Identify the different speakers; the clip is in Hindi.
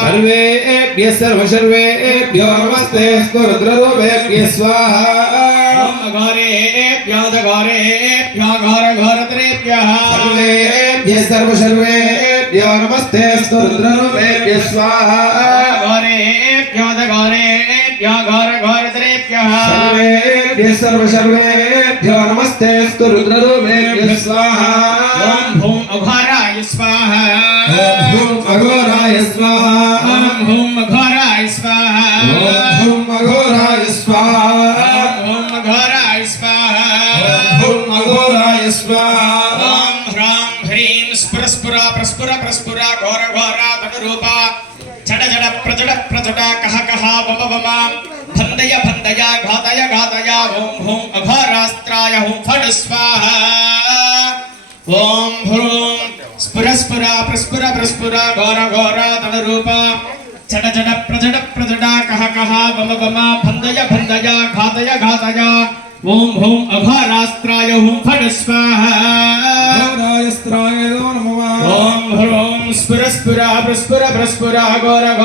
Speaker 1: सर्वेभ्यः सर्वसर्वेभ्यो नमस्ते रुद्ररूपेभ्यः स्वाहा। सर्वेभ्यः सर्वसर्वेभ्यो नमस्ते रुद्ररूपेभ्यः स्वाहा। सर्वेभ्यः सर्वसर्वेभ्यो नमस्ते रुद्ररूपेभ्यः स्वाहा।
Speaker 2: ॐ भूम् अघोराय स्वाहा।
Speaker 1: ॐ अघोराय स्वाहा।
Speaker 2: ॐ भूम् अघोराय स्वाहा।
Speaker 1: ॐ हुं अघोराय स्वाहा।
Speaker 2: ॐ भूम् अघोराय स्वाहा।
Speaker 1: ॐ अघोराय स्वाहा।
Speaker 2: ॐ ह्रां ह्रीं स्फुर प्रस्फुर प्रस्फुर घोर घोरा तनुरूपा। जड जड प्रजड प्रजड कह कह वम वम। भन्दय भन्दय घातय घातय। ॐ हुं अघोरास्त्राय हुं फट् स्वाहा। ॐ भ्रूं स्फुर स्फुर प्रस्फुर प्रस्फुर घोर घोर तनुरूपा जड जड प्रजड प्रजड कह कह वम वम भन्दय भन्दय घातय घातय। ओम हुं अघोरास्त्राय हुं फट् स्वाहा। ॐ ह्रूं स्फुर स्फुर प्रस्फुर प्रस्फुर घोर घोर।